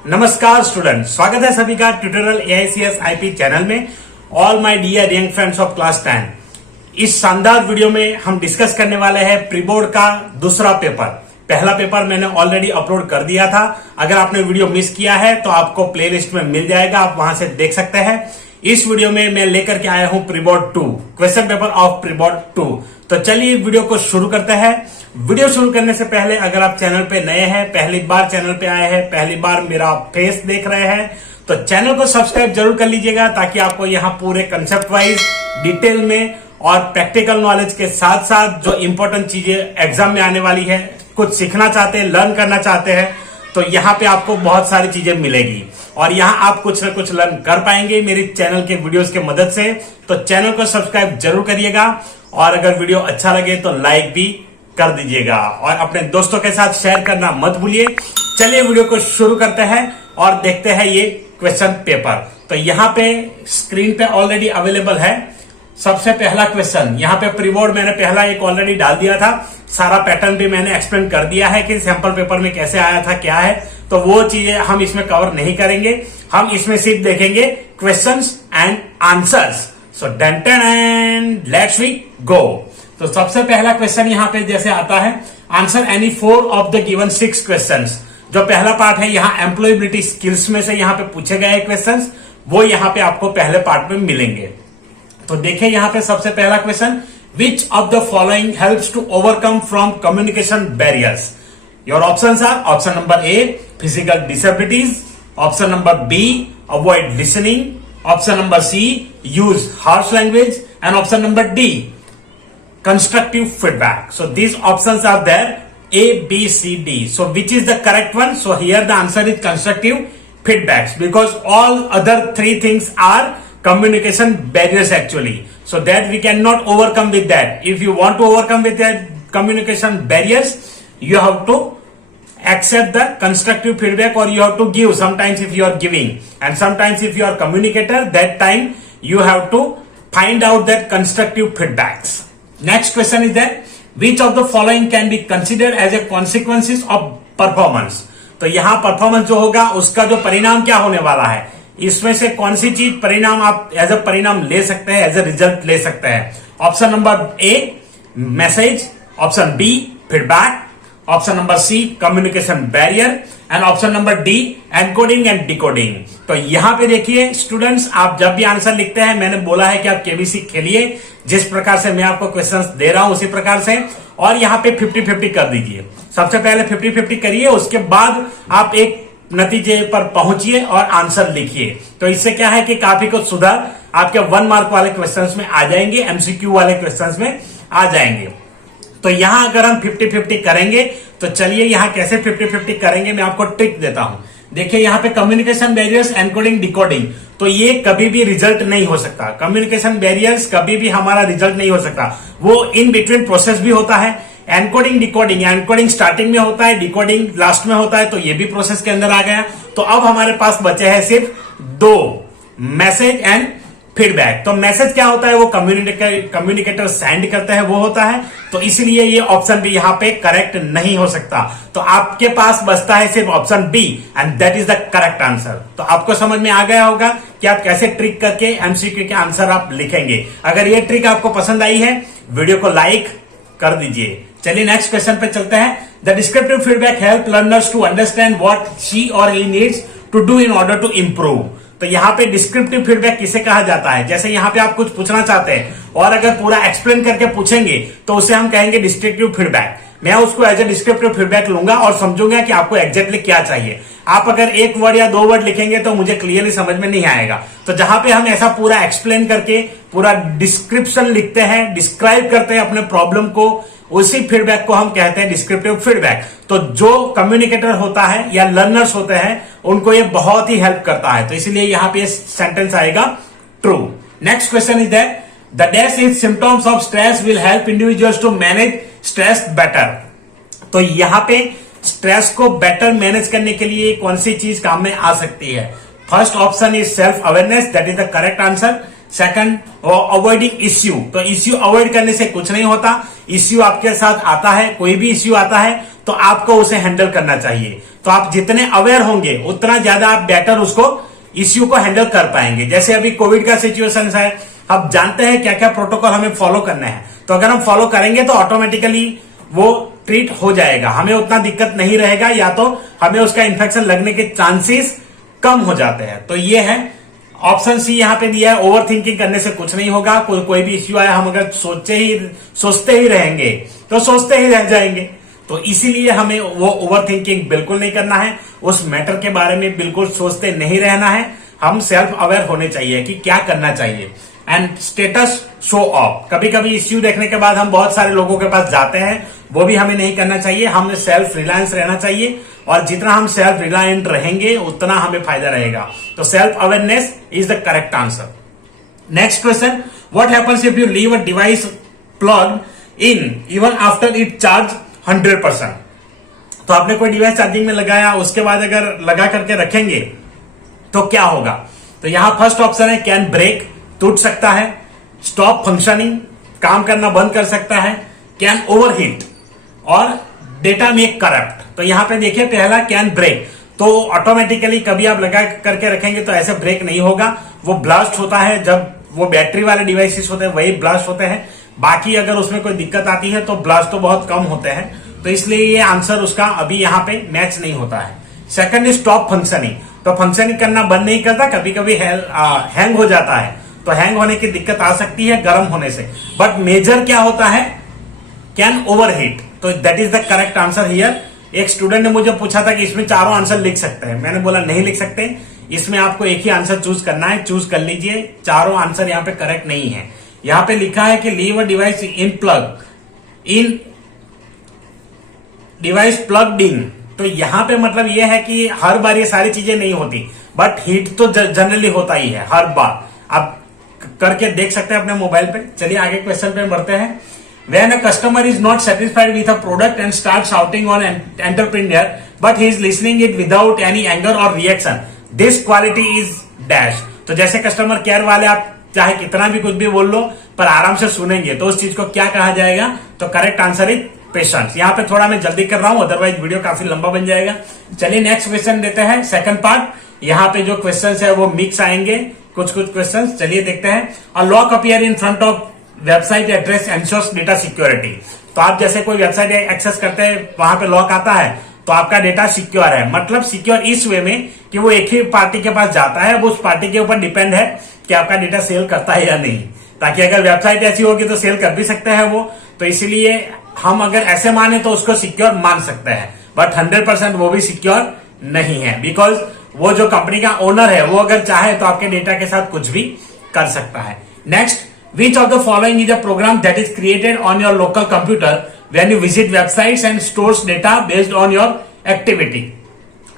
नमस्कार स्टूडेंट, स्वागत है सभी का ट्यूटोरियल एआईसीएस आईपी चैनल में। All my dear young friends of class 10, इस शानदार वीडियो में हम डिस्कस करने वाले हैं प्री बोर्ड का दूसरा पेपर। पहला पेपर मैंने ऑलरेडी अपलोड कर दिया था। अगर आपने वीडियो मिस किया है तो आपको प्लेलिस्ट में मिल जाएगा, आप वहां से देख सकते हैं। इस वीडियो में मैं लेकर के आया हूं pre board 2, question paper of pre board 2। तो चलिए वीडियो को शुरू करते हैं। वीडियो शुरू करने से पहले अगर आप चैनल पे नए हैं, पहली बार चैनल पे आए हैं, पहली बार मेरा फेस देख रहे हैं, तो चैनल को सब्सक्राइब जरूर कर लीजिएगा, ताकि आपको यहाँ पूरे कंसेप्ट वाइज डिटेल में और प्रैक्टिकल नॉलेज के साथ साथ जो इंपॉर्टेंट चीजें एग्जाम में आने वाली है, कुछ सीखना चाहते हैं, लर्न करना चाहते हैं, तो यहाँ पे आपको बहुत सारी चीजें मिलेगी और यहाँ आप कुछ ना कुछ लर्न कर पाएंगे मेरे चैनल के वीडियोस के मदद से। तो चैनल को सब्सक्राइब जरूर करिएगा और अगर वीडियो अच्छा लगे तो लाइक भी कर दीजिएगा और अपने दोस्तों के साथ शेयर करना मत भूलिए। चलिए वीडियो को शुरू करते हैं और देखते हैं ये क्वेश्चन पेपर। तो यहाँ पे स्क्रीन पे ऑलरेडी अवेलेबल है सबसे पहला क्वेश्चन। यहाँ पे प्री बोर्ड मैंने पहला एक ऑलरेडी डाल दिया था, सारा पैटर्न भी मैंने एक्सप्लेन कर दिया है कि सैंपल पेपर में कैसे आया था, क्या है। तो वो चीजें हम इसमें कवर नहीं करेंगे, हम इसमें सिर्फ देखेंगे questions and answers. So done and let's we go. तो सबसे पहला क्वेश्चन यहाँ पे जैसे आता है, answer any 4 of the given 6 questions. जो पहला पार्ट है यहाँ एम्प्लॉयबिलिटी स्किल्स में से यहाँ पे पूछे गए क्वेश्चंस, वो यहाँ पे आपको पहले पार्ट में मिलेंगे। तो देखिए यहाँ पे सबसे पहला question, which of the following helps to overcome from communication barriers. Your options are option number A physical disabilities, option number B avoid listening, option number C use harsh language and option number D constructive feedback. So these options are there, A, B, C, D. So which is the correct one? So here the answer is constructive feedbacks, because all other 3 things are communication barriers actually. So that we cannot overcome with that. If you want to overcome with that communication barriers, you have to accept the constructive feedback, or you have to give. Sometimes if you are giving, and sometimes if you are communicator, that time you have to find out that constructive feedbacks. Next question is that which of the following can be considered as a consequences of performance. तो यहाँ performance जो होगा उसका जो परिणाम क्या होने वाला है, इसमें से कौन सी चीज परिणाम आप एज ए परिणाम ले सकते हैं, एज ए रिजल्ट ले सकते हैं। Option number A message, option B feedback, option number C communication barrier and option number D encoding and decoding. तो यहाँ पे देखिए स्टूडेंट्स, आप जब भी आंसर लिखते हैं, मैंने बोला है कि आप केबीसी खेलिए, जिस प्रकार से मैं आपको क्वेश्चंस दे रहा हूं उसी प्रकार से, और यहाँ पे 50-50 कर दीजिए। सबसे पहले 50-50 करिए, उसके बाद आप एक नतीजे पर पहुंचिए और आंसर लिखिए। तो इससे क्या है कि काफी कुछ सुधार आपके 1 मार्क वाले क्वेश्चंस में आ जाएंगे, एमसीक्यू वाले क्वेश्चंस में आ जाएंगे। तो यहां अगर हम 50-50 करेंगे, तो चलिए यहां कैसे 50-50 करेंगे मैं आपको ट्रिक देता हूं। देखिए यहाँ पे कम्युनिकेशन बैरियर्स, एनकोडिंग, डिकोडिंग, तो ये कभी भी रिजल्ट नहीं हो सकता। कम्युनिकेशन बैरियर्स कभी भी हमारा रिजल्ट नहीं हो सकता, वो इन बिटवीन प्रोसेस भी होता है। एनकोडिंग, डिकोडिंग, एनकोडिंग स्टार्टिंग में होता है, डिकोडिंग लास्ट में होता है, तो ये भी प्रोसेस के अंदर आ गया। तो अब हमारे पास बचे हैं सिर्फ 2, मैसेज एंड फीडबैक। तो मैसेज क्या होता है, वो कम्युनिकेटर सेंड करता है, वो होता है। तो इसलिए ये ऑप्शन भी यहाँ पे करेक्ट नहीं हो सकता। तो आपके पास बचता है सिर्फ option B and that is the correct answer. तो आपको समझ में आ गया होगा कि आप कैसे ट्रिक करके एमसीक्यू के आंसर आप लिखेंगे। अगर ये ट्रिक आपको पसंद आई है, वीडियो को लाइक कर दीजिए। चलिए नेक्स्ट क्वेश्चन पे चलते हैं। The descriptive feedback help learners to understand what she और he needs to do in order to improve. तो यहाँ पे डिस्क्रिप्टिव फीडबैक किसे कहा जाता है, जैसे यहाँ पे आप कुछ पूछना चाहते हैं और अगर पूरा एक्सप्लेन करके पूछेंगे तो उसे हम कहेंगे डिस्क्रिप्टिव फीडबैक। मैं उसको एज ए डिस्क्रिप्टिव फीडबैक लूंगा और समझूंगा कि आपको एग्जैक्टली क्या चाहिए। आप अगर 1 वर्ड या 2 वर्ड लिखेंगे तो मुझे क्लियरली समझ में नहीं आएगा। तो जहां पे हम ऐसा पूरा एक्सप्लेन करके पूरा डिस्क्रिप्शन लिखते हैं, डिस्क्राइब करते हैं अपने प्रॉब्लम को, उसी फीडबैक को हम कहते हैं डिस्क्रिप्टिव फीडबैक। तो जो कम्युनिकेटर होता है या लर्नर्स होते हैं, उनको ये बहुत ही हेल्प करता है। तो इसलिए यहां पे सेंटेंस आएगा true. Next question is that the dash is symptoms of stress will help individuals to manage stress better. तो यहाँ पे स्ट्रेस को बेटर मैनेज करने के लिए कौन सी चीज काम में आ सकती है। First option is self awareness, that is the correct answer. Second, avoiding issue, तो इश्यू अवॉइड करने से कुछ नहीं होता। इश्यू आपके साथ आता है, कोई भी इश्यू आता है तो तो आपको उसे हैंडल करना चाहिए। तो आप जितने अवेयर होंगे उतना ज्यादा आप बेटर उसको इश्यू को हैंडल कर पाएंगे। जैसे अभी कोविड का सिचुएशन है, अब जानते हैं क्या क्या प्रोटोकॉल हमें फॉलो करना है, तो अगर हम फॉलो करेंगे तो ऑटोमेटिकली वो ट्रीट हो जाएगा, हमें उतना दिक्कत नहीं रहेगा, या तो हमें उसका इन्फेक्शन लगने के चांसेस कम हो जाते हैं। तो ये है ऑप्शन सी यहाँ पे दिया है। ओवर थिंकिंग करने से कुछ नहीं होगा। कोई भी इश्यू आया, हम अगर सोचते ही रहेंगे तो सोचते ही रह जाएंगे। तो इसीलिए हमें वो ओवर थिंकिंग बिल्कुल नहीं करना है, उस मैटर के बारे में बिल्कुल सोचते नहीं रहना है। हम सेल्फ अवेयर होने चाहिए कि क्या करना चाहिए। एंड स्टेटस शो ऑफ, कभी कभी इश्यू देखने के बाद हम बहुत सारे लोगों के पास जाते हैं, वो भी हमें नहीं करना चाहिए। हमें सेल्फ रिलायंस रहना चाहिए, और जितना हम सेल्फ रिलायंट रहेंगे उतना हमें फायदा रहेगा। तो self awareness is the correct answer. Next question, what happens if you leave a device plugged in even after it charge 100%? तो आपने कोई डिवाइस चार्जिंग में लगाया, उसके बाद अगर लगा करके रखेंगे तो क्या होगा? तो यहां फर्स्ट ऑप्शन है कैन ब्रेक, टूट सकता है, स्टॉप फंक्शनिंग, काम करना बंद कर सकता है, कैन ओवरहीट, और डेटा मेक करप्ट। तो यहां पे देखिए पहला कैन ब्रेक, तो ऑटोमेटिकली कभी आप लगा करके रखेंगे तो ऐसे ब्रेक नहीं होगा, वो ब्लास्ट होता है। जब वो बैटरी वाले डिवाइसेस होते हैं वही ब्लास्ट होते हैं, बाकी अगर उसमें कोई दिक्कत आती है तो ब्लास्ट तो बहुत कम होते हैं। तो इसलिए ये आंसर उसका अभी यहाँ पे मैच नहीं होता है। सेकंड इज स्टॉप फंक्शनिंग, तो फंक्शनिंग करना बंद नहीं करता, कभी कभी हैंग हो जाता है, तो हैंग होने की दिक्कत आ सकती है गर्म होने से। बट मेजर क्या होता है? Can overheat. तो that is the correct answer here. एक स्टूडेंट ने मुझे पूछा था कि इसमें चारों आंसर लिख सकते हैं, मैंने बोला नहीं लिख सकते, इसमें आपको एक ही आंसर चूज करना है, चूज कर लीजिए। चारों आंसर यहाँ पे करेक्ट नहीं है। यहाँ पे लिखा है कि leave a device in device plugged in, तो यहाँ पे मतलब ये है कि हर बार ये सारी चीजें नहीं होती, बट हीट तो जनरली होता ही है हर बार। आप करके देख सकते हैं अपने मोबाइल पे। चलिए आगे क्वेश्चन पे बढ़ते हैं। When a customer is not satisfied with a product and starts shouting on an entrepreneur, but he is listening it without any anger or reaction, this quality is dash। तो जैसे customer care वाले आप चाहे कितना भी कुछ भी बोल लो पर आराम से सुनेंगे, तो उस चीज को क्या कहा जाएगा? तो करेक्ट आंसर इज पेशेंस। यहाँ पे थोड़ा मैं जल्दी कर रहा हूं, अदरवाइज वीडियो काफी लंबा बन जाएगा। चलिए नेक्स्ट क्वेश्चन देते हैं, सेकंड पार्ट। यहाँ पे जो क्वेश्चन है वो मिक्स आएंगे, कुछ क्वेश्चन। चलिए देखते हैं। A lock appear in front of website address ensures data security. तो आप जैसे कोई वेबसाइट एक्सेस करते हैं, वहां पे लॉक आता है, तो आपका डेटा सिक्योर है। मतलब सिक्योर इस वे में कि वो एक ही पार्टी के पास जाता है, वो उस पार्टी के ऊपर डिपेंड है कि आपका डेटा सेल करता है या नहीं, ताकि अगर वेबसाइट ऐसी होगी तो सेल कर भी सकते हैं वो। तो इसीलिए हम अगर ऐसे माने तो उसको सिक्योर मान सकते हैं, बट 100% वो भी सिक्योर नहीं है, बिकॉज वो जो कंपनी का ओनर है वो अगर चाहे तो आपके डेटा के साथ कुछ भी कर सकता है। Next, which of the following is a program that is created on your local computer when you visit websites and stores data based on your activity?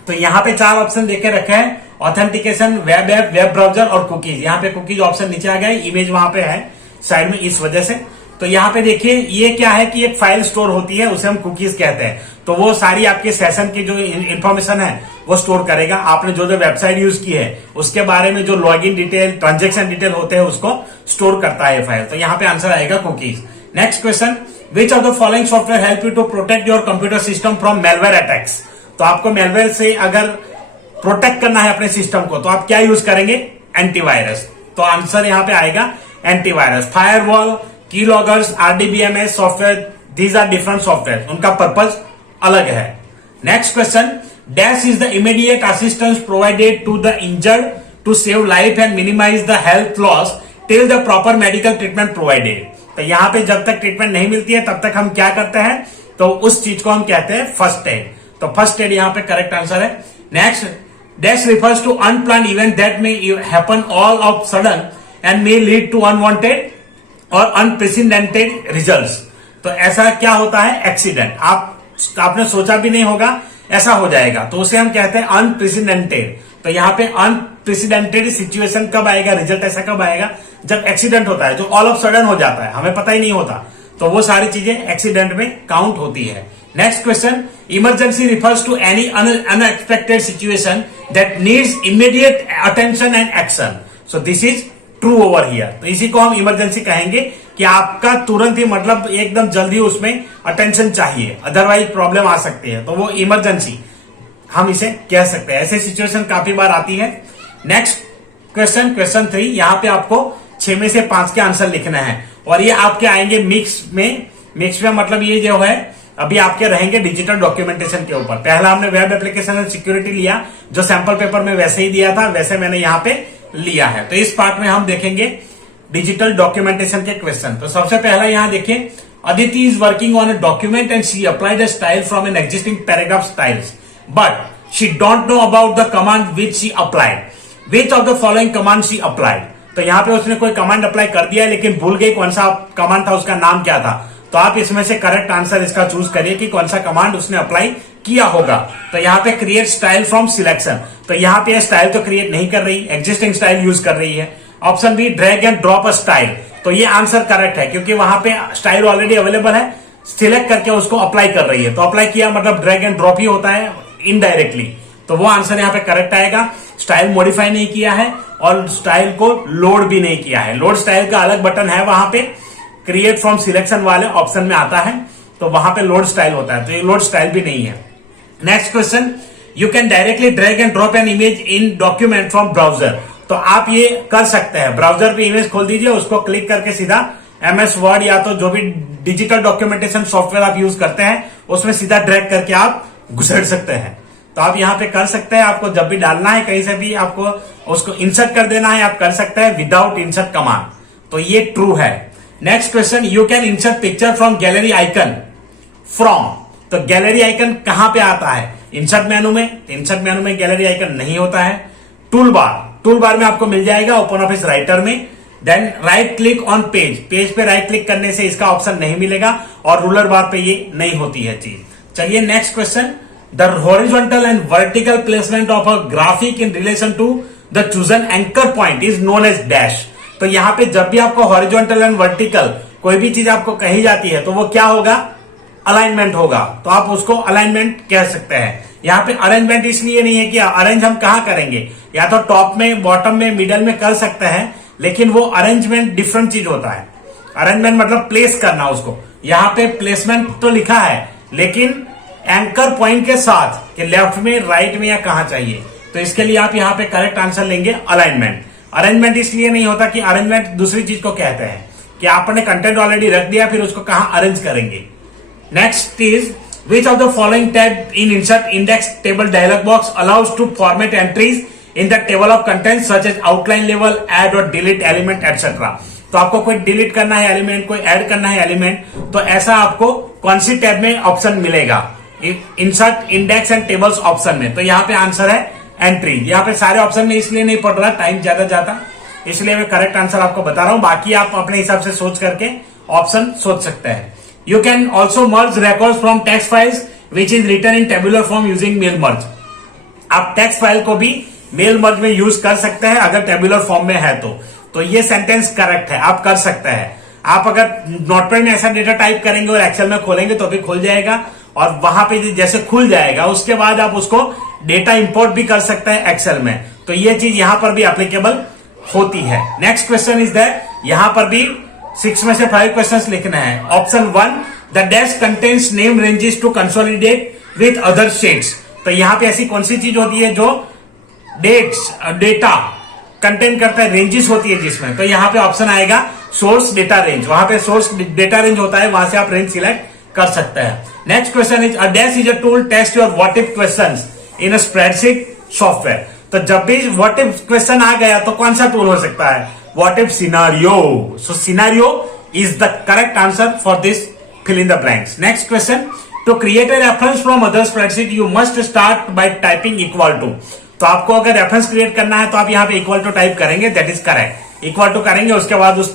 तो यहाँ पे 4 ऑप्शन देके रखे हैं, authentication, web app, web browser और cookies. यहाँ पे cookies option नीचे आ गया, इमेज वहां पे है साइड में इस वजह से। तो यहाँ पे देखिए ये क्या है कि एक फाइल स्टोर होती है, उसे हम कुकीज कहते हैं। तो वो सारी आपके सेशन की जो इंफॉर्मेशन है वो स्टोर करेगा। आपने जो वेबसाइट यूज की है उसके बारे में जो लॉगिन डिटेल, ट्रांजेक्शन डिटेल होते हैं उसको स्टोर करता है फाइल। तो यहाँ पे आंसर आएगा cookies. Next question, which of the following software help you to protect your computer system from malware attacks? तो आपको मेलवेयर से अगर प्रोटेक्ट करना है अपने सिस्टम को तो आप क्या यूज करेंगे? एंटीवायरस। तो आंसर यहाँ पे आएगा antivirus. Firewall, key loggers, RDBMS software, these are different software, उनका पर्पज अलग है। Next question, dash is the immediate assistance provided to the injured to save life and minimize the health loss till the proper medical treatment provided. तो यहाँ पे जब तक treatment नहीं मिलती है तब तक हम क्या करते हैं? तो उस चीज को हम कहते हैं फर्स्ट एड। तो फर्स्ट एड यहाँ पे करेक्ट आंसर है। Next, dash refers to unplanned event that may happen all of sudden and may lead to unwanted or unprecedented results. तो ऐसा क्या होता है? एक्सीडेंट। आपने सोचा भी नहीं होगा ऐसा हो जाएगा, तो उसे हम कहते हैं अनप्रेसिडेंटेड। तो यहाँ पे अनप्रेसिडेंटेड सिचुएशन कब आएगा, रिजल्ट ऐसा कब आएगा? जब एक्सीडेंट होता है, जो ऑल ऑफ सडन हो जाता है, हमें पता ही नहीं होता, तो वो सारी चीजें एक्सीडेंट में काउंट होती है। Next question, emergency refers to any unexpected situation that needs immediate attention and action. So this is true over here. तो इसी को हम इमरजेंसी कहेंगे। कि आपका तुरंत ही मतलब एकदम जल्दी उसमें अटेंशन चाहिए, अदरवाइज प्रॉब्लम आ सकती है, तो वो इमरजेंसी हम इसे कह सकते हैं। ऐसे सिचुएशन काफी बार आती है। नेक्स्ट क्वेश्चन 3, यहां पे आपको 6 में से 5 के आंसर लिखना है और ये आपके आएंगे मिक्स में मतलब ये जो है अभी आपके रहेंगे डिजिटल डॉक्यूमेंटेशन के ऊपर। पहला हमने वेब एप्लीकेशन एंड सिक्योरिटी लिया, जो सैंपल पेपर में वैसे ही दिया था वैसे मैंने यहाँ पे लिया है। तो इस पार्ट में हम देखेंगे डिजिटल डॉक्यूमेंटेशन के क्वेश्चन। तो सबसे पहला यहाँ देखिए, Aditi is working on a document and she applied a style from an existing paragraph styles but she don't know about the command which she applied, which of the following command she applied. तो यहाँ पे उसने कोई command apply कर दिया लेकिन भूल गई कौन सा कमांड था, उसका नाम क्या था। तो आप इसमें से करेक्ट आंसर इसका चूज करिए कि कौन सा कमांड उसने अप्लाई किया होगा। तो यहाँ पे क्रिएट स्टाइल फ्रॉम सिलेक्शन, तो यहाँ पे स्टाइल तो क्रिएट नहीं कर रही, एग्जिस्टिंग स्टाइल यूज कर रही है। Option B drag and drop a style, तो ये आंसर करेक्ट है क्योंकि वहां पे स्टाइल ऑलरेडी अवेलेबल है, सिलेक्ट करके उसको अप्लाई कर रही है। तो अप्लाई किया मतलब ड्रैग एंड ड्रॉप ही होता है इनडायरेक्टली, तो वो आंसर यहाँ पे करेक्ट आएगा। स्टाइल मॉडिफाई नहीं किया है और स्टाइल को लोड भी नहीं किया है। लोड स्टाइल का अलग बटन है वहां पे, क्रिएट फ्रॉम सिलेक्शन वाले ऑप्शन में आता है, तो वहां पे लोड स्टाइल होता है, तो ये लोड स्टाइल भी नहीं है। Next question, you can directly drag and drop an image in document from browser. तो आप ये कर सकते हैं, ब्राउजर पे इमेज खोल दीजिए, उसको क्लिक करके सीधा MS वर्ड या तो जो भी डिजिटल डॉक्यूमेंटेशन सॉफ्टवेयर आप यूज करते हैं उसमें सीधा ड्रैग करके आप घुसेड़ सकते हैं। तो आप यहाँ पे कर सकते हैं, आपको जब भी डालना है कहीं से भी आपको उसको इंसर्ट कर देना है, आप कर सकते हैं विदाउट इंसर्ट कमांड, तो ये ट्रू है। Next question, you can insert picture from gallery icon from. तो गैलरी आइकन कहां पे आता है, इंसर्ट मेनू में। इंसर्ट मेनू में गैलरी आइकन नहीं होता है। टूल बार में आपको मिल जाएगा ओपन ऑफिस राइटर में। Then right click on page पे राइट क्लिक करने से इसका ऑप्शन नहीं मिलेगा और रूलर बार पे ये नहीं होती है चीज। चलिए next question, the horizontal and vertical placement of a graphic in relation to the chosen anchor point is known as dash. तो यहाँ पे जब भी आपको हॉरिजॉन्टल एंड वर्टिकल कोई भी चीज आपको कही जाती है तो वो क्या होगा, अलाइनमेंट होगा, तो आप उसको अलाइनमेंट कह सकते हैं। यहाँ पे अरेंजमेंट इसलिए नहीं है कि अरेंज हम कहाँ करेंगे, या तो टॉप में, बॉटम में, मिडल में कर सकते हैं, लेकिन वो अरेंजमेंट डिफरेंट चीज होता है। अरेंजमेंट मतलब प्लेस करना उसको, यहाँ पे प्लेसमेंट तो लिखा है लेकिन एंकर पॉइंट के साथ कि लेफ्ट में, राइट में या कहाँ चाहिए, तो इसके लिए आप यहाँ पे करेक्ट आंसर लेंगे अलाइनमेंट। अरेंजमेंट इसलिए नहीं होता कि अरेंजमेंट दूसरी चीज को कहते हैं कि आपने कंटेंट ऑलरेडी रख दिया फिर उसको कहाँ अरेंज करेंगे। Next is which of the following tab in insert index table dialog box allows to format entries in the table of contents such as outline level, add or delete element etc. तो आपको कोई delete करना है element, कोई add करना है element, तो ऐसा आपको कौन सी टैब में ऑप्शन मिलेगा, insert index and tables option में। तो यहाँ पे आंसर है एंट्री। यहाँ पे सारे ऑप्शन में इसलिए नहीं पढ़ रहा, टाइम ज्यादा जाता, इसलिए मैं करेक्ट आंसर आपको बता रहा हूं, बाकी आप अपने हिसाब से सोच करके ऑप्शन सोच सकते हैं। You can also merge records from text files which is written in tabular form using mail merge. आप टेक्स्ट फाइल को भी मेल मर्ज में यूज कर सकते हैं अगर टेबुलर फॉर्म में है तो ये सेंटेंस करेक्ट है, आप कर सकते हैं। आप अगर नोटपैड में ऐसा डेटा टाइप करेंगे और एक्सेल में खोलेंगे तो भी खुल जाएगा, और वहां पे जैसे खुल जाएगा उसके बाद आप उसको डेटा इंपोर्ट भी कर सकते हैं एक्सेल में, तो ये चीज यहां पर भी एप्लीकेबल होती है। नेक्स्ट क्वेश्चन इज दैट, यहां पर भी 6 में से 5 क्वेश्चंस लिखना है। Option 1, the dash contains name ranges to consolidate with other sheets. तो यहां पे ऐसी कौन सी चीज होती है जो डेटा कंटेंट करता है, रेंजेस होती है जिसमें, तो यहां पे ऑप्शन आएगा सोर्स डेटा रेंज। वहां पे सोर्स डेटा रेंज होता है, वहां से आप रेंज सिलेक्ट कर सकते हैं। Next question is, a dash is a tool test your what if questions in a spreadsheet software. तो जब भी व्हाट इफ क्वेश्चन आ गया तो कौन सा टूल हो सकता है, what if scenario. So scenario is the correct answer for this, fill in the blanks. Next question, to create a reference from other spreadsheet you must start by typing equal to. तो आपको अगर reference create करना है तो आप यहाँ पे equal to type करेंगे, that is correct. Equal to करेंगे, उसके बाद उस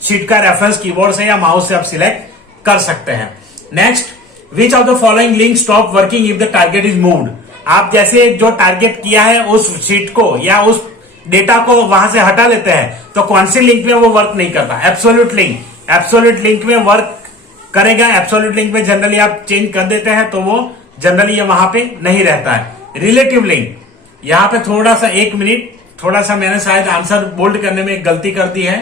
शीट का रेफरेंस कीबोर्ड से या माउस से आप सिलेक्ट कर सकते हैं। Next, which of the following link stop working if the target is moved. आप जैसे जो टारगेट किया है उस शीट को या उस डेटा को वहां से हटा लेते हैं तो कौन सी लिंक में वो वर्क नहीं करता, एब्सोल्यूट लिंक। एब्सोल्यूट लिंक में वर्क करेगा, एब्सोल्यूट लिंक में जनरली आप चेंज कर देते हैं तो वो जनरली ये वहां पे नहीं रहता है। रिलेटिव लिंक, यहां पे थोड़ा सा 1 मिनट, थोड़ा सा मैंने शायद आंसर बोल्ड करने में एक गलती कर दी है,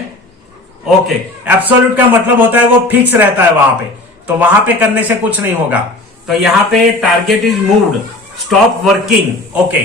ओके, एब्सोल्यूट का मतलब होता है वो फिक्स रहता है वहां पे, तो वहां पे करने से कुछ नहीं होगा। तो यहाँ पे target is moved, stop working. Okay,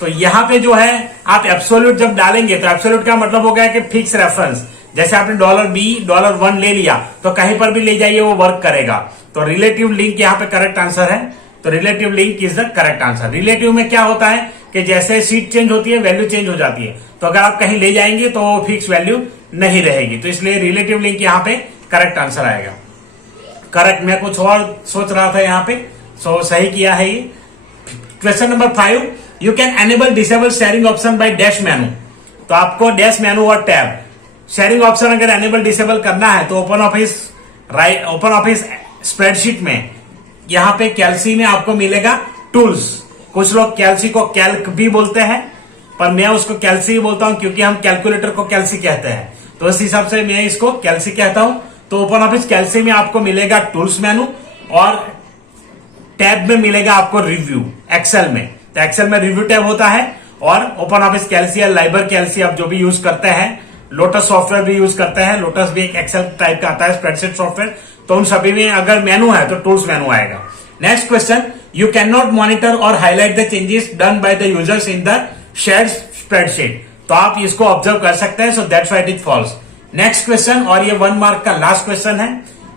तो यहाँ पे जो है आप एब्सोल्यूट जब डालेंगे तो एब्सोल्यूट का मतलब हो गया कि फिक्स रेफरेंस। जैसे आपने $B $1 ले लिया तो कहीं पर भी ले जाइए वो वर्क करेगा। तो रिलेटिव लिंक यहाँ पे करेक्ट आंसर है। तो relative link is the correct answer. Relative में क्या होता है कि जैसे सीट चेंज होती है वैल्यू चेंज हो जाती है, तो अगर आप कहीं ले जाएंगे तो वो फिक्स वैल्यू नहीं रहेगी, तो इसलिए रिलेटिव लिंक यहाँ पे करेक्ट आंसर आएगा। करेक्ट, मैं कुछ और सोच रहा था यहाँ पे, सो सही किया है ये। Question number 5, you can enable disable sharing option by dash मेनू। तो आपको डैश मेनू और टैब शेयरिंग ऑप्शन अगर एनेबल डिसेबल करना है तो ओपन ऑफिस स्प्रेडशीट में यहां पे कैल्सी में आपको मिलेगा टूल्स। कुछ लोग कैल्सी को कैल्क भी बोलते हैं, पर मैं उसको कैल्सी ही बोलता हूं क्योंकि हम कैलकुलेटर को कैल्सी कहते हैं, तो इस हिसाब से मैं इसको कैल्सी कहता हूं। तो ओपन ऑफिस कैल्सी में आपको मिलेगा टूल्स मेनू और टैब में मिलेगा आपको रिव्यू एक्सेल में। तो एक्सेल में रिव्यू टैब होता है और ओपन ऑफिस कैल्सी या लाइबर कैल्सी आप जो भी यूज करते हैं, लोटस सॉफ्टवेयर भी यूज करते हैं, लोटस भी एक एक्सेल टाइप का आता है स्प्रेडशीट सॉफ्टवेयर, तो उन सभी में अगर मेनू है तो टूल्स मेनू आएगा। Next question, you can not monitor और highlight the changes done by the users in the shared spreadsheet. तो आप इसको ऑब्जर्व कर सकते हैं, so that's why it is false. Next question, और ये 1 मार्क का लास्ट क्वेश्चन है।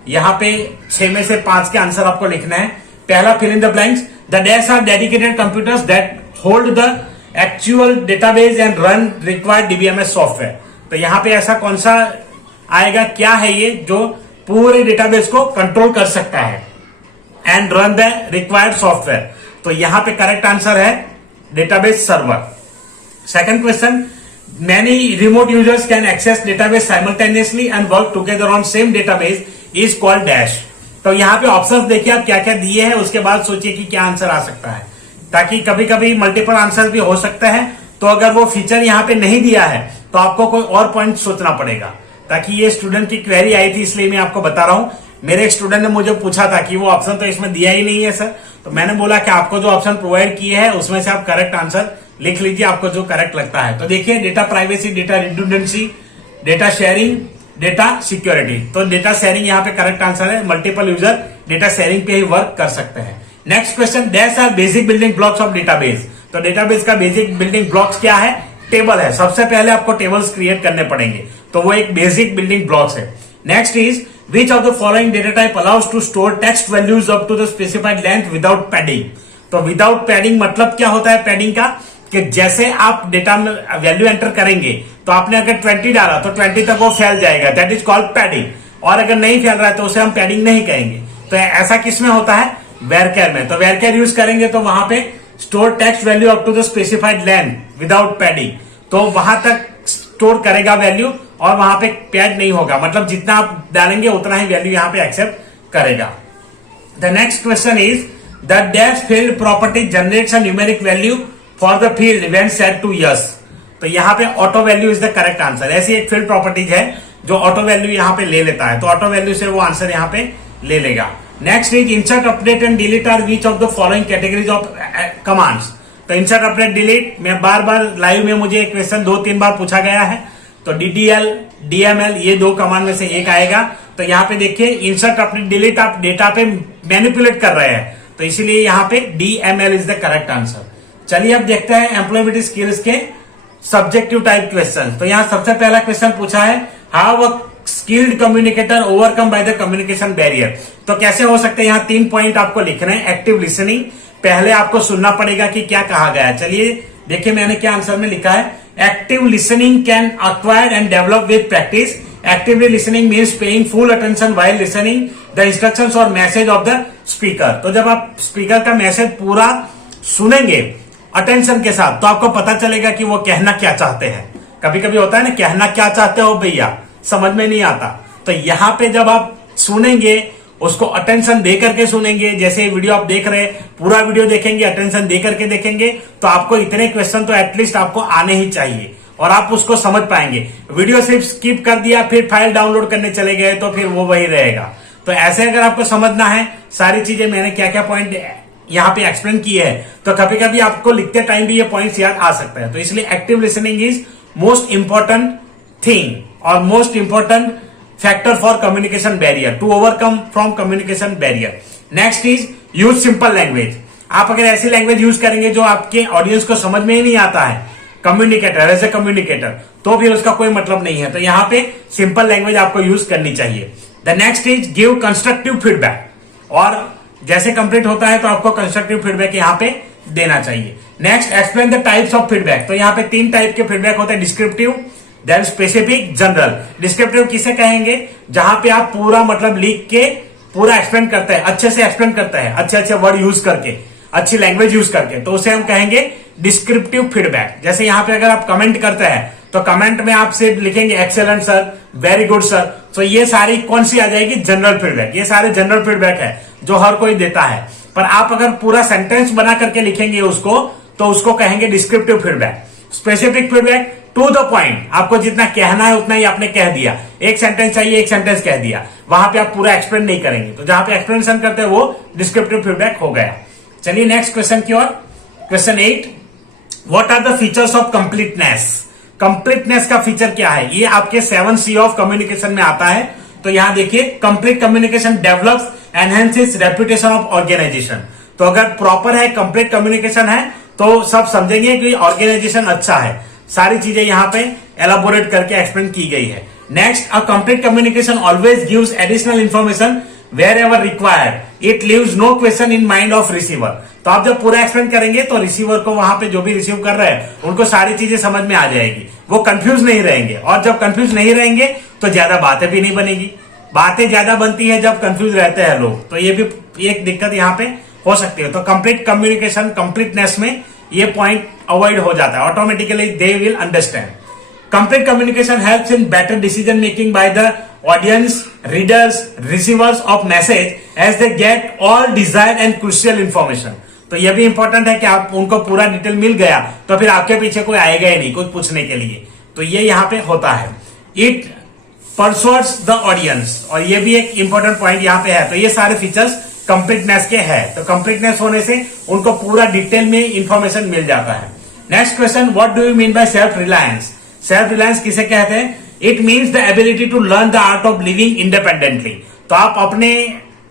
यहाँ पे 6 में से 5 के आंसर आपको लिखना है। पहला, fill in the blanks, the dash are dedicated computers that hold the actual database and run required DBMS software. तो यहाँ पे ऐसा कौन सा आएगा, क्या है ये जो पूरे डेटाबेस को कंट्रोल कर सकता है and run the required software. तो यहाँ पे करेक्ट आंसर है database server. Second question, many remote users can access database simultaneously and work together on same database is called dash. तो यहाँ पे ऑप्शंस देखिए आप क्या क्या दिए हैं, उसके बाद सोचिए कि क्या आंसर आ सकता है, ताकि कभी कभी मल्टीपल आंसर भी हो सकता है। तो अगर वो फीचर यहाँ पे नहीं दिया है तो आपको कोई और पॉइंट सोचना पड़ेगा, ताकि ये स्टूडेंट की क्वेरी आई थी इसलिए मैं आपको बता रहा हूं। मेरे एक स्टूडेंट ने मुझे पूछा था कि वो ऑप्शन तो इसमें दिया ही नहीं है सर, तो मैंने बोला कि आपको जो ऑप्शन प्रोवाइड किए हैं उसमें से आप करेक्ट आंसर लिख लीजिए, आपको जो करेक्ट लगता है। तो देखिए, data privacy, data redundancy, data sharing, data security. तो डेटा शेयरिंग यहाँ पे करेक्ट आंसर है। मल्टीपल यूजर डेटा शेयरिंग पे ही वर्क कर सकते हैं। Next question, dash are basic building blocks of database. तो डेटाबेस का बेसिक बिल्डिंग ब्लॉक्स क्या है, टेबल है। सबसे पहले आपको टेबल्स क्रिएट करने पड़ेंगे, तो वो एक बेसिक बिल्डिंग ब्लॉक्स है। Next is, which of the following data type allows to store text values up to the specified length without padding. तो विदाउट पैडिंग मतलब क्या होता है पैडिंग का, कि जैसे आप डेटा में वैल्यू एंटर करेंगे तो आपने अगर 20 डाला तो 20 तक वो फैल जाएगा, दैट इज कॉल्ड पैडिंग। और अगर नहीं फैल रहा है तो उसे हम पैडिंग नहीं कहेंगे। तो ऐसा किसमें होता है, वेरकेर में। तो वेरकेर यूज करेंगे तो वहां पे store text value up to the specified length without padding, तो वहां तक स्टोर करेगा वैल्यू और वहां पे पैड नहीं होगा, मतलब जितना आप डालेंगे उतना ही वैल्यू यहां पे एक्सेप्ट करेगा। The next question is, the dash field property generates a numeric value for the field when set to yes. तो यहाँ पे auto value is the correct answer. ऐसी एक फील्ड प्रॉपर्टीज है जो ऑटो वैल्यू यहाँ पे ले लेता है, तो ऑटो वैल्यू से वो आंसर यहाँ पे ले लेगा। Next is, insert, update and delete are which of the following categories of commands. तो इंसर्ट, अपडेट, डिलीट में बार बार लाइव में मुझे एक क्वेश्चन 2-3 बार पूछा गया है। तो DDL, DML ये 2 कमांड में से एक आएगा। तो यहाँ पे देखिए, इंसर्ट, अपडेट, डिलीट आप डेटा पे मैनिपुलेट कर रहे हैं, तो इसीलिए यहाँ पे DML is the correct answer. चलिए अब देखते हैं एम्प्लॉयबिलिटी स्किल्स के सब्जेक्टिव टाइप क्वेश्चन। तो यहाँ सबसे पहला क्वेश्चन पूछा है, how a skilled communicator overcome by the communication barrier. तो कैसे हो सकते हैं, यहाँ 3 पॉइंट आपको लिखने हैं। एक्टिव लिसनिंग, पहले आपको सुनना पड़ेगा कि क्या कहा गया है। चलिए देखिए मैंने क्या आंसर में लिखा है, active listening can acquired and develop with practice. Actively listening means paying full attention while listening the instructions और मैसेज ऑफ द स्पीकर। तो जब आप स्पीकर का मैसेज पूरा सुनेंगे अटेंशन के साथ, तो आपको पता चलेगा कि वो कहना क्या चाहते हैं। कभी कभी होता है ना, कहना क्या चाहते हो भैया, समझ में नहीं आता। तो यहाँ पे जब आप सुनेंगे, उसको अटेंशन दे करके सुनेंगे, जैसे वीडियो आप देख रहे हैं, पूरा वीडियो देखेंगे, अटेंशन दे करके देखेंगे, तो आपको इतने क्वेश्चन तो एटलीस्ट आपको आने ही चाहिए और आप उसको समझ पाएंगे। वीडियो सिर्फ स्किप कर दिया, फिर फाइल डाउनलोड करने चले गए, तो फिर वो वही रहेगा। तो ऐसे अगर आपको समझना है सारी चीजें, मैंने क्या क्या पॉइंट यहाँ पे एक्सप्लेन किए हैं, तो कभी कभी आपको लिखते टाइम भी ये पॉइंट्स याद आ सकते हैं। तो इसलिए active listening is most important thing और most important factor for communication barrier, to overcome from communication barrier. Next is use simple language. आप अगर ऐसी लैंग्वेज यूज करेंगे जो आपके ऑडियंस को समझ में ही नहीं आता है, कम्युनिकेटर एज ए कम्युनिकेटर, तो फिर उसका कोई मतलब नहीं है। तो यहां पे सिंपल लैंग्वेज आपको यूज करनी चाहिए। The next is give constructive feedback, और जैसे कंप्लीट होता है तो आपको कंस्ट्रक्टिव फीडबैक यहां पे देना चाहिए। Next, explain the types of feedback. तो यहाँ पे 3 टाइप के फीडबैक होते हैं, descriptive, then specific, general. Descriptive किसे कहेंगे? जहां पे आप पूरा मतलब लिख के पूरा एक्सप्लेन करते हैं, अच्छे से एक्सप्लेन करते हैं, अच्छे अच्छे वर्ड यूज करके, अच्छी लैंग्वेज यूज करके, तो उसे हम कहेंगे डिस्क्रिप्टिव फीडबैक। जैसे यहाँ पे अगर आप कमेंट करते हैं तो कमेंट में आप सिर्फ लिखेंगे excellent sir, very good sir, तो ये सारी कौन सी आ जाएगी? General feedback. ये सारे जनरल फीडबैक है जो हर कोई देता है। पर आप अगर पूरा सेंटेंस बना करके लिखेंगे उसको, तो उसको कहेंगे descriptive feedback. Specific feedback, to the point, आपको जितना कहना है उतना ही आपने कह दिया। एक सेंटेंस चाहिए, एक सेंटेंस कह दिया, वहां पे आप पूरा एक्सप्लेन नहीं करेंगे। तो जहां पे एक्सप्लेनेशन करते हैं वो डिस्क्रिप्टिव फीडबैक हो गया। चलिए नेक्स्ट क्वेश्चन की ओर। Question 8, what are the features of completeness? Completeness का फीचर क्या है? ये आपके 7C ऑफ कम्युनिकेशन में आता है। तो यहां देखिए, complete communication develops enhances reputation of organization. तो अगर प्रॉपर है, कंप्लीट कम्युनिकेशन है, तो सब समझेंगे कि ऑर्गेनाइजेशन अच्छा है। सारी चीजें यहां पे एलाबोरेट करके एक्सप्लेन की गई है। Next, a complete communication always gives additional information wherever required, it leaves no question in mind of receiver. तो आप जब पूरा एक्सप्लेन करेंगे तो रिसीवर को, वहां पे जो भी रिसीव कर रहे हैं, उनको सारी चीजें समझ में आ जाएगी, वो कंफ्यूज नहीं रहेंगे। और जब कंफ्यूज नहीं रहेंगे तो ज्यादा बातें भी नहीं बनेगी। बातें ज्यादा बनती है जब कंफ्यूज रहते हैं लोग, तो ये भी एक दिक्कत यहाँ पे हो सकती है। तो कंप्लीट कम्युनिकेशन, कंप्लीटनेस में ये पॉइंट अवॉइड हो जाता है, automatically they will understand. Complete communication helps in better decision making by the audience, readers, receivers of message as they get all desired and crucial information. तो यह भी important है कि आप उनको पूरा डिटेल मिल गया तो फिर आपके पीछे कोई आएगा ही नहीं कुछ पूछने के लिए। तो ये यहाँ पे होता है। इट परसुएड्स द ऑडियंस, और ये भी एक इंपॉर्टेंट पॉइंट यहाँ पे है। तो ये सारे फीचर्स कंप्लीटनेस के हैं। तो कंप्लीटनेस होने से उनको पूरा डिटेल में इंफॉर्मेशन मिल जाता है। Next question, what do you mean by self reliance? Self reliance किसे कहते हैं? It means the ability to learn the art of living independently. तो आप अपने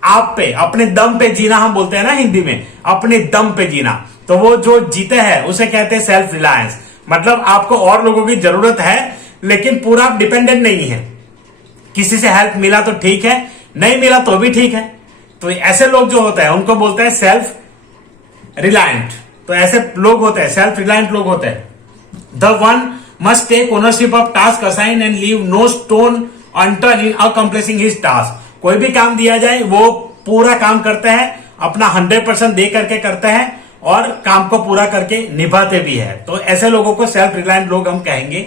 आप पे, अपने दम पे जीना, हम बोलते हैं ना हिंदी में, अपने दम पे जीना। तो वो जो जीते हैं उसे कहते हैं सेल्फ रिलायंस। मतलब आपको और लोगों की जरूरत है लेकिन पूरा आप डिपेंडेंट नहीं है। किसी से हेल्प मिला तो ठीक है, नहीं मिला तो भी ठीक है। तो ऐसे लोग जो होते हैं उनको बोलते हैं सेल्फ रिलायंट। तो ऐसे लोग होते हैं, सेल्फ रिलायंट लोग होते हैं। The one must take ownership of task assign and leave no stone unturn in accomplishing his task. कोई भी काम दिया जाए वो पूरा काम करते हैं, अपना 100% दे करके करते हैं और काम को पूरा करके निभाते भी है। तो ऐसे लोगों को सेल्फ रिलायंट लोग हम कहेंगे।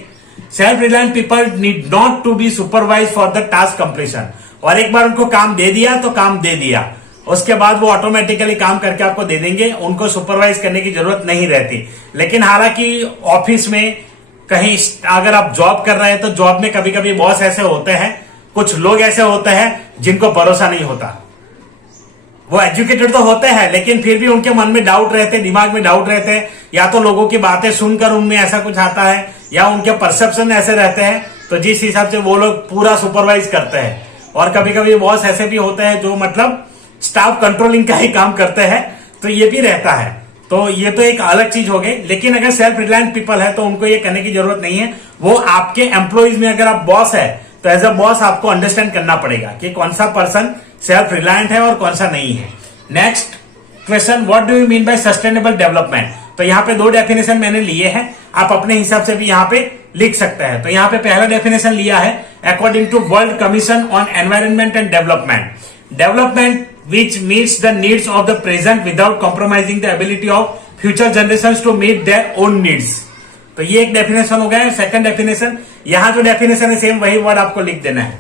Self reliant people need not to be supervise for the task completion. और एक बार उनको काम दे दिया तो काम दे दिया, उसके बाद वो ऑटोमेटिकली काम करके आपको दे देंगे, उनको सुपरवाइज करने की जरूरत नहीं रहती। लेकिन हालांकि ऑफिस में कहीं अगर आप जॉब कर रहे हैं तो जॉब में कभी कभी बॉस ऐसे होते हैं, कुछ लोग ऐसे होते हैं जिनको भरोसा नहीं होता। वो एजुकेटेड तो होते हैं लेकिन फिर भी उनके मन में डाउट रहते, दिमाग में डाउट रहते हैं, या तो लोगों की बातें सुनकर उनमें ऐसा कुछ आता है या उनके परसेप्शन ऐसे रहते हैं, तो जिस हिसाब से वो लोग पूरा सुपरवाइज करते हैं। और कभी कभी बॉस ऐसे भी होते हैं जो मतलब स्टाफ कंट्रोलिंग का ही काम करते हैं, तो ये भी रहता है। तो ये तो एक अलग चीज हो गई। लेकिन अगर सेल्फ रिलायंट पीपल है तो उनको ये करने की जरूरत नहीं है। वो आपके एम्प्लॉइज में अगर आप बॉस है तो एज अ बॉस आपको अंडरस्टैंड करना पड़ेगा कि कौन सा पर्सन सेल्फ रिलायंट है और कौन सा नहीं है। Next question, what do you mean bye sustainable development? तो यहाँ पे 2 डेफिनेशन मैंने लिए हैं, आप अपने हिसाब से भी यहाँ पे लिख सकते हैं। तो यहाँ पे पहला डेफिनेशन लिया है, according to world commission on environment and development, development which meets the needs of the present without compromising the ability of future generations to meet their own needs। तो ये एक डेफिनेशन हो गया है। सेकंड डेफिनेशन, यहां जो definition है same वही वर्ड आपको लिख देना है।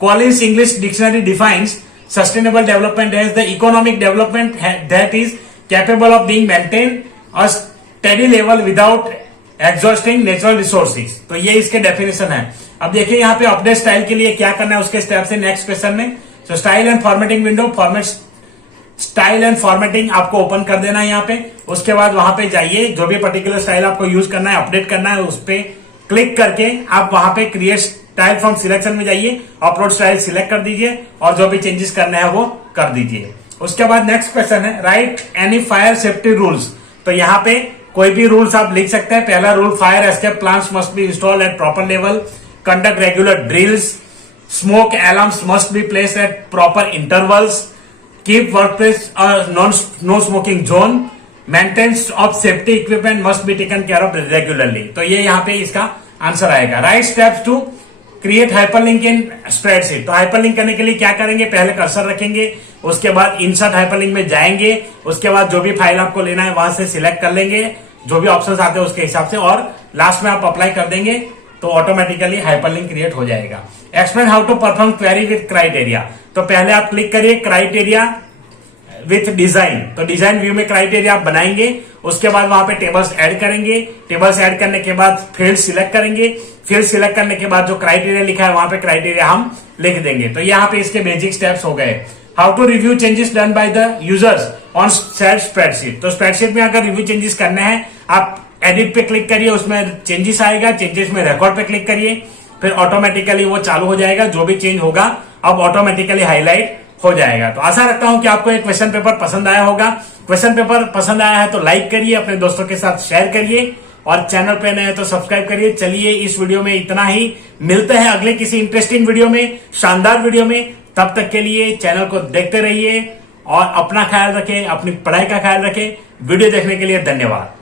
Collins English dictionary defines sustainable development as the economic development that is capable of being maintain a steady level without exhausting natural resources. तो ये इसके डेफिनेशन है। अब देखिए यहाँ पे अपडेट स्टाइल के लिए क्या करना है उसके स्टेप से नेक्स्ट क्वेश्चन में। तो style and formatting window, format style and formatting आपको ओपन कर देना है यहाँ पे। उसके बाद वहां पे जाइए, जो भी पर्टिकुलर स्टाइल आपको यूज करना है, अपडेट करना है, उस पर क्लिक करके आप वहां पे क्रिएट स्टाइल फ्रॉम सिलेक्शन में जाइए, अपलोड स्टाइल सिलेक्ट कर दीजिए और जो भी चेंजेस करने हैं वो कर दीजिए। उसके बाद नेक्स्ट क्वेश्चन है right any fire safety rules. तो यहाँ पे कोई भी रूल्स आप लिख सकते हैं। पहला rule, fire escape plans must be installed at proper level, conduct regular drills, smoke alarms must be placed at proper intervals, keep workplace no smoking zone, maintenance of safety equipment must be taken care of regularly. तो ये यहाँ पे इसका answer आएगा। Write steps to create hyperlink in spreadsheet. तो hyperlink करने के लिए क्या करेंगे, पहले कर्सर रखेंगे, उसके बाद इंसर्ट हाइपरलिंक में जाएंगे, उसके बाद जो भी फाइल आपको लेना है वहां से सिलेक्ट कर लेंगे, जो भी ऑप्शंस आते हैं उसके हिसाब से, और लास्ट में आप अप्लाई कर देंगे तो ऑटोमेटिकली हाइपरलिंक क्रिएट हो जाएगा। Explain how to perform query with criteria. तो पहले आप क्लिक करिए क्राइटेरिया विथ डिजाइन। तो डिजाइन व्यू में क्राइटेरिया आप बनाएंगे, उसके बाद वहां पे टेबल्स ऐड करेंगे, टेबल्स ऐड करने के बाद फील्ड सिलेक्ट करेंगे, फील्ड सिलेक्ट करने के बाद जो क्राइटेरिया लिखा है वहां पे क्राइटेरिया हम लिख देंगे। तो यहाँ पे इसके बेसिक स्टेप्स हो गए। How to review changes done by the users on self spreadsheet. तो स्प्रेडशीट में अगर रिव्यू चेंजेस करने हैं, आप एडिट पे क्लिक करिए, उसमें चेंजेस आएगा, चेंजेस में रिकॉर्ड पे क्लिक करिए, फिर ऑटोमेटिकली वो चालू हो जाएगा। जो भी चेंज होगा अब ऑटोमेटिकली हाईलाइट हो जाएगा। तो आशा रखता हूं कि आपको एक क्वेश्चन पेपर पसंद आया होगा। क्वेश्चन पेपर पसंद आया है तो लाइक करिए, अपने दोस्तों के साथ शेयर करिए, और चैनल पे नए हैं तो सब्सक्राइब करिए। चलिए इस वीडियो में इतना ही, मिलते हैं अगले किसी इंटरेस्टिंग वीडियो में, शानदार वीडियो में। तब तक के लिए चैनल को देखते रहिए और अपना ख्याल रखें, अपनी पढ़ाई का ख्याल रखें। वीडियो देखने के लिए धन्यवाद।